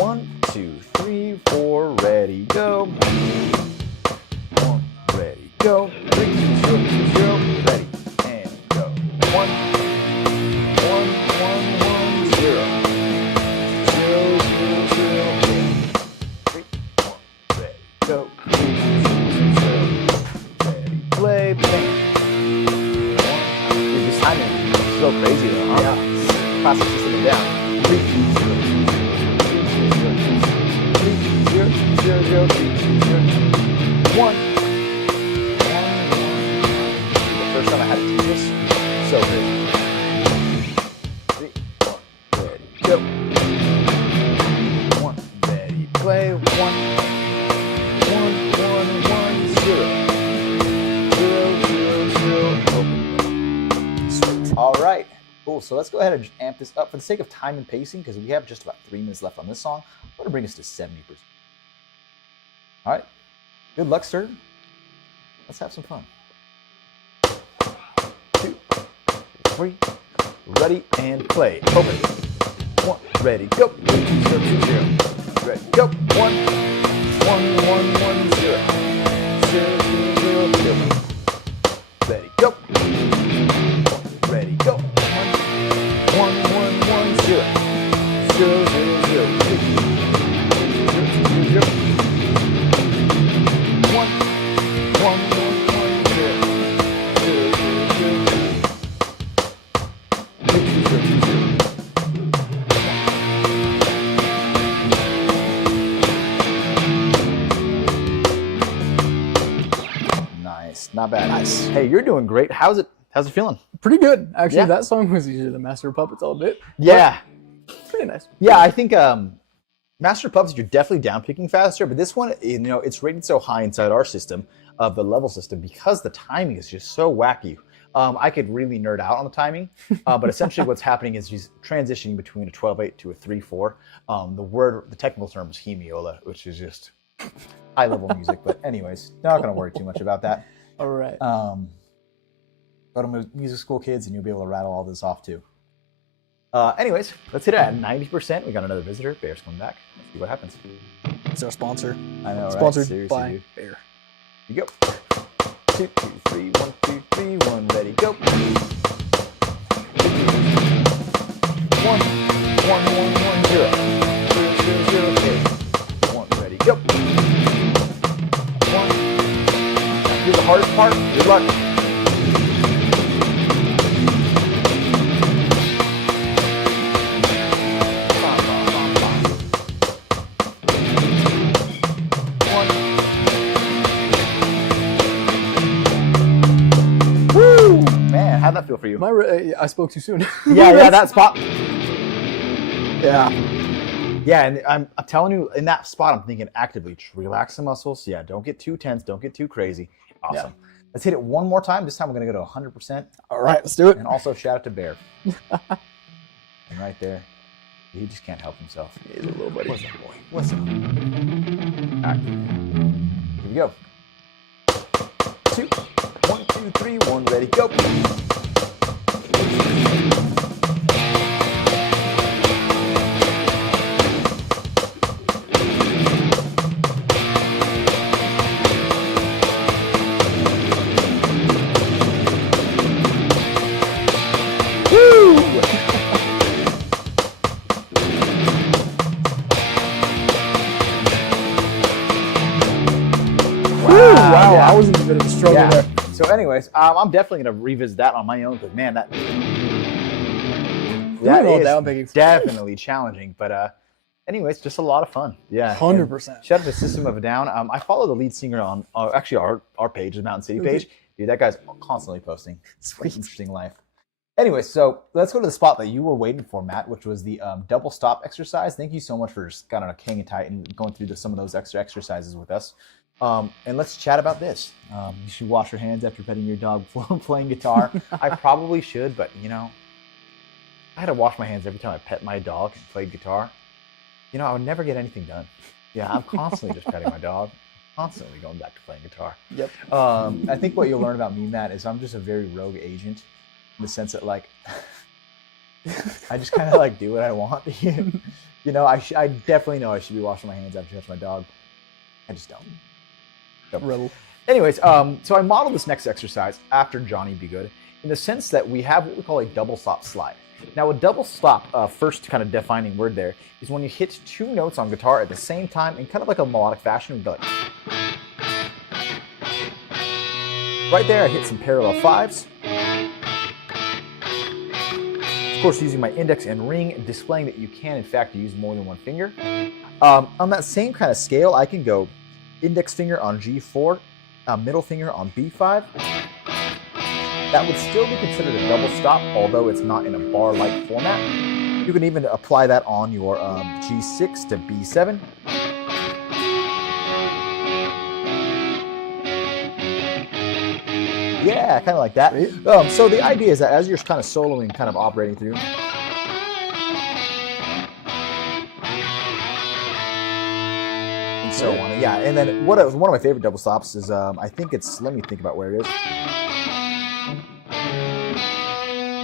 1, 2, 3, 4, ready, go. 1, ready, go. 3, 2, 0, 2, 0, ready, and go. 1, 1, 1, 1, 0. 3, 1, ready, go. 3, 2, 0, ready, play, bang. Dude, this timing is so crazy though, huh? Yeah. Classic system down. 3, 2, 0, 0, 0, 0, 3, 2, 0, 1. 1, 1. The first time I had to do this, so crazy. 3, 1, ready, go. 1, ready, play. 1, 1, 1, 1, 0. 0, 0, 0, open. Sweet. All right. Cool. So let's go ahead and amp this up for the sake of time and pacing, because we have just about 3 minutes left on this song. I'm going to bring us to 70%. All right. Good luck, sir. Let's have some fun. 2, 3, ready, and play. Open. 1, ready, go. 3, 2, 0, 2, 0. Ready, go. 1, 1, 1, 1, 0. 0, 0, 0, 0. Ready, go. 1, ready, go. 1, 1, 1, 0. 0, 0, 0. 0, 0, 0. 1, 1, 1, 0. 0, 0, 0. 2, 0, 2, 0. Nice, not bad. Nice. Hey, you're doing great. How's it feeling? Pretty good. Actually, Yeah. that song was usually the Master of Puppets all bit. Yeah. Pretty nice. Yeah, I think Master of Puppets, you're definitely down picking faster, but this one, you know, it's rated so high inside our system of the level system because the timing is just so wacky. I could really nerd out on the timing, but essentially what's happening is he's transitioning between a 12/8 to a 3/4. The technical term is hemiola, which is just high-level music. But anyways, not going to worry too much about that. All right. Go to music school, kids, and you'll be able to rattle all this off too. Anyways, let's hit it at 90%. We got another visitor. Bear's coming back. Let's see what happens. It's our sponsor. I know, right? Sponsored Seriously, by dude. Bear. Here you go. 2, 2, 3, 1, 2, 3, 1, ready, go. 1, 1, 1, 1, 0. 0, 0, 0, okay. 1, ready, go. 1. Now here's the hardest part. Good luck. How'd that feel for you? I spoke too soon. Yeah, that spot. Yeah, and I'm telling you, in that spot, I'm thinking actively, relax the muscles. Yeah, don't get too tense, don't get too crazy. Awesome. Yeah. Let's hit it one more time. This time we're gonna go to 100%. All right, let's do it. And also shout out to Bear. And right there, he just can't help himself. He's a little buddy. What's up, boy? What's up? All right, here we go. 2, 1, 2, 3, 1, ready, go. 1, 1, 1, 0. 0, 0, 0. anyways, I'm definitely gonna revisit that on my own because man, that all down is picking. definitely challenging. But anyways, just a lot of fun. Yeah, 100%. Shout out to System of a Down. I follow the lead singer on actually our page, the Mountain City page. Dude, that guy's constantly posting. Sweet, interesting life. Anyway, so let's go to the spot that you were waiting for, Matt, which was the double stop exercise. Thank you so much for just kind of hanging tight and going through some of those extra exercises with us. And let's chat about this. You should wash your hands after petting your dog playing guitar. I probably should, but you know, I had to wash my hands every time I pet my dog and played guitar. You know, I would never get anything done. Yeah, I'm constantly just petting my dog, constantly going back to playing guitar. Yep. I think what you'll learn about me, Matt, is I'm just a very rogue agent in the sense that, like, I just kind of like do what I want. You know, I definitely know I should be washing my hands after I touch my dog. I just don't. Rebel. Anyways, so I modeled this next exercise after Johnny B. Good in the sense that we have what we call a double stop slide. Now, a double stop, first kind of defining word there, is when you hit two notes on guitar at the same time in kind of like a melodic fashion. We'd be like, right there, I hit some parallel fives. Of course, using my index and ring, displaying that you can, in fact, use more than one finger. On that same kind of scale, I can go index finger on G4, middle finger on B5. That would still be considered a double stop, although it's not in a bar-like format. You can even apply that on your G6 to B7. Yeah, kind of like that. So the idea is that as you're kind of soloing, kind of operating through, and so on. Yeah, and then one of my favorite double stops is I think it's, let me think about where it is.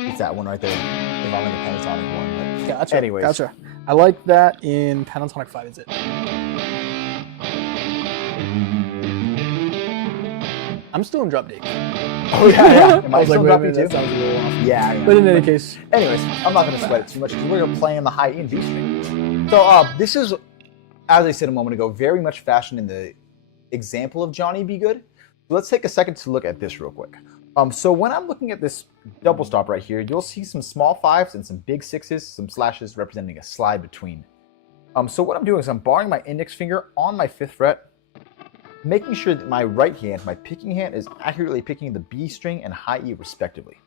It's that one right there. If I'm in the pentatonic one. But Gotcha. anyways. Gotcha. I like that in pentatonic 5. Is it? I'm still in drop D. Oh yeah. Am I still wait a dropping minute, too? that sounds a little off. Yeah. But in any case, anyways, I'm not going to sweat it too much because we're going to play in the high E and B string. So this is, as I said a moment ago, very much fashioned in the example of Johnny B. Good. Let's take a second to look at this real quick. So when I'm looking at this double stop right here, you'll see some small fives and some big sixes, some slashes representing a slide between. So what I'm doing is I'm barring my index finger on my 5th fret, making sure that my right hand, my picking hand, is accurately picking the B string and high E respectively.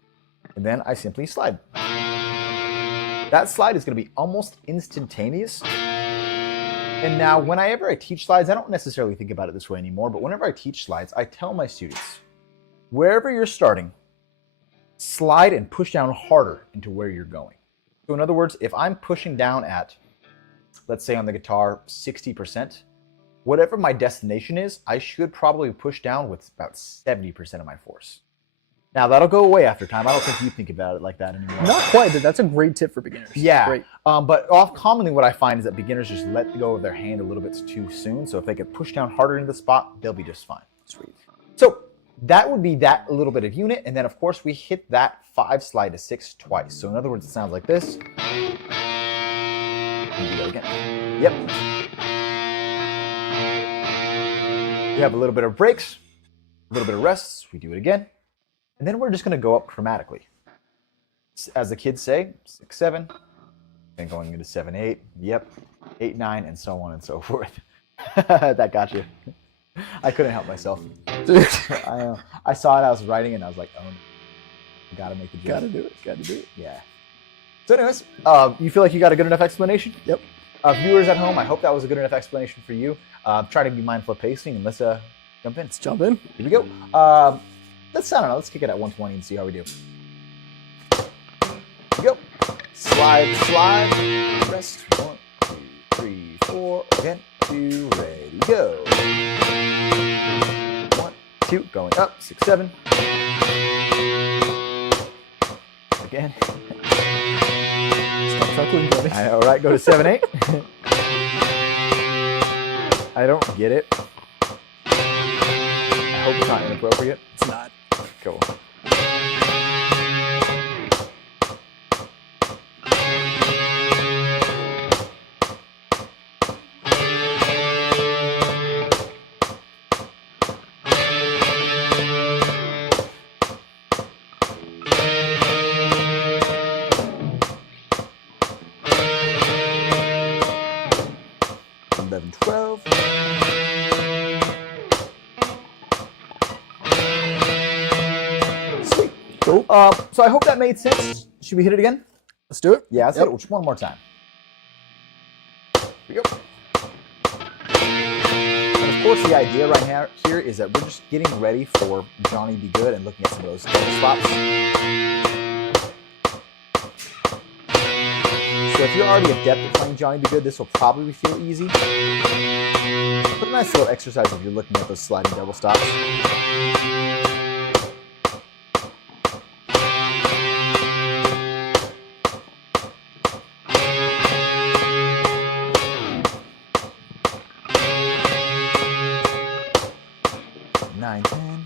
And then I simply slide. That slide is going to be almost instantaneous. And now whenever I teach slides, I don't necessarily think about it this way anymore, but whenever I teach slides, I tell my students, wherever you're starting, slide and push down harder into where you're going. So in other words, if I'm pushing down at, let's say on the guitar, 60%, whatever my destination is, I should probably push down with about 70% of my force. Now that'll go away after time. I don't think you think about it like that anymore. not quite, but that's a great tip for beginners. Yeah. Great. But commonly what I find is that beginners just let go of their hand a little bit too soon. So if they could push down harder into the spot, they'll be just fine. Sweet. So that would be that little bit of unit. And then of course we hit that 5 slide to 6 twice. So in other words, it sounds like this. And do that again. Yep. We have a little bit of breaks, a little bit of rests. We do it again. And then we're just going to go up chromatically. As the kids say, 6, 7, then going into 7, 8, yep, 8, 9, and so on and so forth. That got you. I couldn't help myself. I saw it, I was writing, and I was like, oh, I gotta make the joke. Gotta do it. Gotta do it. Yeah. So anyways, you feel like you got a good enough explanation? Yep. Viewers at home, I hope that was a good enough explanation for you. Try to be mindful of pacing, and let's jump in. Let's jump in. Here we go. I don't know, let's kick it at 120 and see how we do. Here we go. Slide, slide, rest. 1, 2, 3, 4. Again, 2, ready, go. 1, 2, going up, 6, 7. Again. Stop chuckling, buddy. All right, go to 7, 8. I don't get it. I hope it's not inappropriate. It's not. Cool. 12. Sweet. Cool. So I hope that made sense. Should we hit it again? Let's do it. Yeah, let's hit it just one more time. Here we go. And of course, the idea right here is that we're just getting ready for Johnny Be Good and looking at some of those double stops. So if you're already adept at playing Johnny Be Good, this will probably feel easy. But a nice little exercise if you're looking at those sliding double stops. Nine, 10.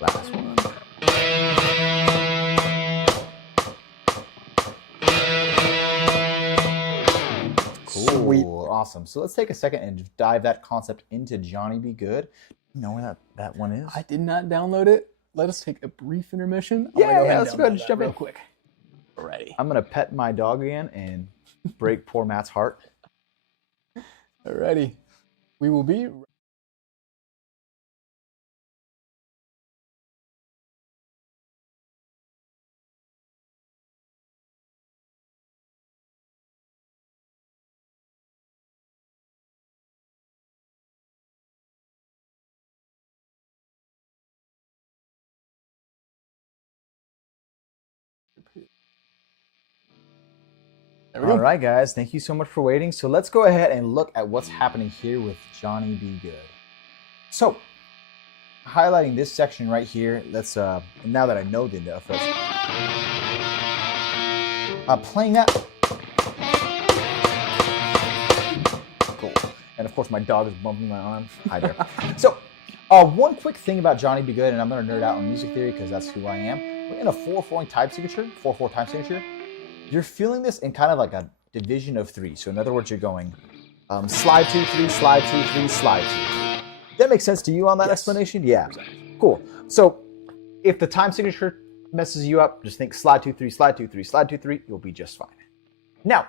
Last one. Cool. Sweet. Awesome. So let's take a second and dive that concept into Johnny Be Good. You know where that one is? I did not download it. Let us take a brief intermission. Yeah, Let's go ahead and jump in real quick. Ready. I'm gonna pet my dog again and break poor Matt's heart. Alrighty. We will be. There we go. All right, guys. Thank you so much for waiting. So let's go ahead and look at what's happening here with Johnny Be Good. So, highlighting this section right here. Let's now that I know the enough, playing that. Cool. And of course, my dog is bumping my arm. Hi there. So, one quick thing about Johnny Be Good, and I'm going to nerd out on music theory because that's who I am. We're in a 4/4 time signature. 4/4 time signature. You're feeling this in kind of like a division of 3. So in other words, you're going slide 2, 3, slide 2, 3, slide 2. That makes sense to you on that explanation? Yeah. Exactly. Cool. So if the time signature messes you up, just think slide 2, 3, slide 2, 3, slide 2, 3. You'll be just fine. Now,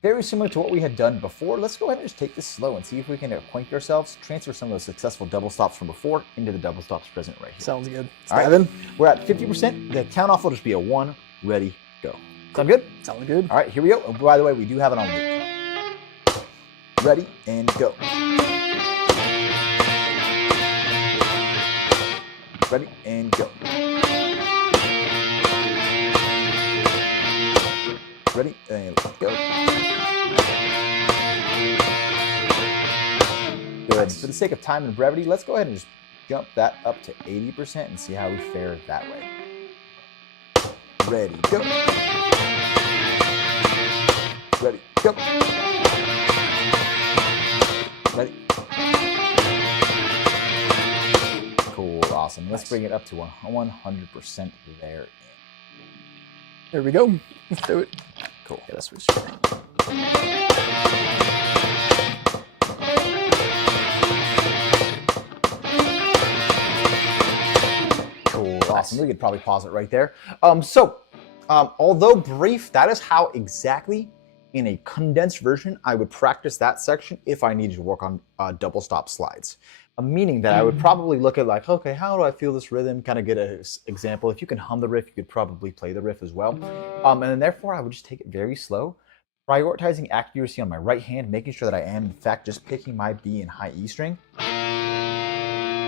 very similar to what we had done before, let's go ahead and just take this slow and see if we can acquaint ourselves, transfer some of those successful double stops from before into the double stops present right here. Sounds good. All right. We're at 50%. The count off will just be a 1. Ready, go. Sound good? Sounds good. All right, here we go. Oh, by the way, we do have it on loop. Ready, and go. Ready, and go. Ready, and go. Good. For the sake of time and brevity, let's go ahead and just jump that up to 80% and see how we fare that way. Ready, go. Ready, go. Ready. Cool, awesome. Let's bring it up to 100% there. There we go. Let's do it. Cool. Yeah, let's switch. Awesome. We could probably pause it right there. Although brief, that is how exactly, in a condensed version, I would practice that section if I needed to work on double stop slides. Meaning that I would probably look at like, okay, how do I feel this rhythm? Kind of get an example. If you can hum the riff, you could probably play the riff as well. And then therefore, I would just take it very slow, prioritizing accuracy on my right hand, making sure that I am, in fact, just picking my B and high E string.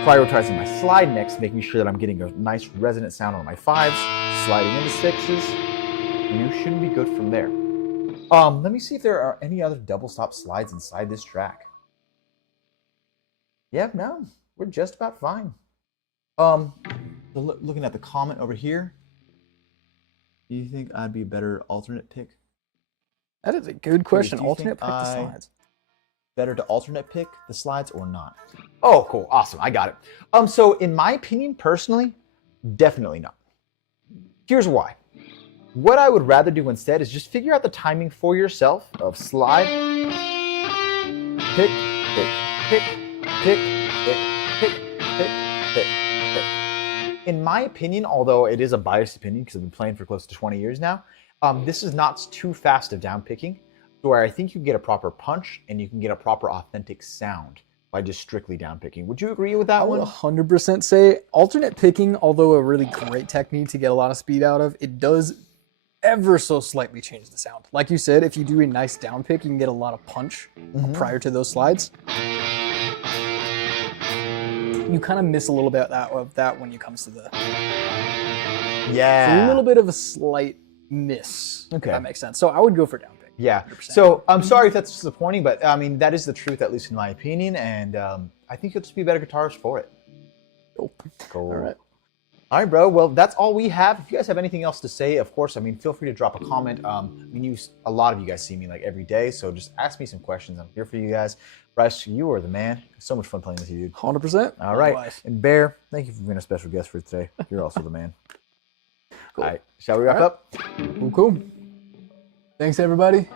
Prioritizing my slide next, making sure that I'm getting a nice resonant sound on my 5s, sliding into 6s, and you shouldn't be good from there. Let me see if there are any other double stop slides inside this track. Yep, no, we're just about fine. Looking at the comment over here, do you think I'd be a better alternate pick? That is a good question. Do you Alternate think pick the slides. Better to alternate pick the slides or not? Oh, cool. Awesome. I got it. So in my opinion, personally, definitely not. Here's why. What I would rather do instead is just figure out the timing for yourself of slide, pick, pick, pick, pick, pick, pick, pick, pick, pick. In my opinion, although it is a biased opinion because I've been playing for close to 20 years now, this is not too fast of down picking, where I think you can get a proper punch and you can get a proper authentic sound by just strictly down picking. Would you agree with that I one? would 100% say alternate picking, although a really great technique to get a lot of speed out of, it does ever so slightly change the sound. Like you said, if you do a nice down pick, you can get a lot of punch prior to those slides. You kind of miss a little bit of that when it comes to the... Yeah. It's a little bit of a slight miss, if that makes sense. So I would go for down pick. Yeah. 100%. So I'm sorry if that's disappointing, but I mean, that is the truth, at least in my opinion. And I think you'll just be a better guitarist for it. Cool. Cool. All right. All right, bro. Well, that's all we have. If you guys have anything else to say, of course, I mean, feel free to drop a comment. I mean, a lot of you guys see me like every day, so just ask me some questions. I'm here for you guys. Bryce, you are the man. So much fun playing with you, dude. 100%. All right. And Bear, thank you for being a special guest for today. You're also the man. Cool. All right. Shall we wrap up? Cool. Thanks, everybody.